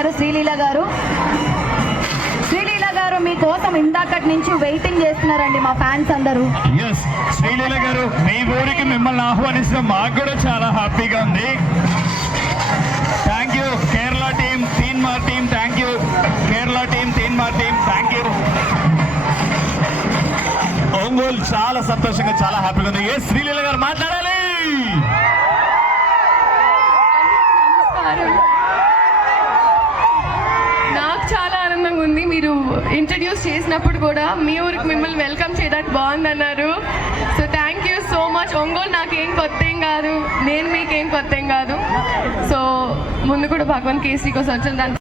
వచ్చారు శ్రీలీల గారు. శ్రీలీల గారు మీకోసం ఇందాకటి నుంచి వెయిటింగ్ చేస్తున్నారండి మా ఫ్యాన్స్ అందరూ. శ్రీలీల గారు, మీ ఊరికి మిమ్మల్ని ఆహ్వానించడం మాకు కూడా చాలా హ్యాపీగా ఉంది. Thank you Kerala team, Teenmaar team, thank you Kerala team, Teenmaar team, thank you. Ongole చాలా సంతోషంగా, చాలా హ్యాపీగా ఉంది. ఏ శ్రీలీల గారు మాట్లాడాలి. నాకు చాలా ఆనందంగా ఉంది. మీరు ఇంట్రడ్యూస్ చేసినప్పుడు కూడా మీ ఊరికి మిమ్మల్ని వెల్కమ్ చేయడానికి బాగుందన్నారు. So thank you so much. Ongole నాకేం కొత్త ఏం కాదు, నేను మీకేం కొత్త ఏం కాదు. సో ముందు కూడా భగవాన్ కేసరి కోసం వచ్చిన దానికి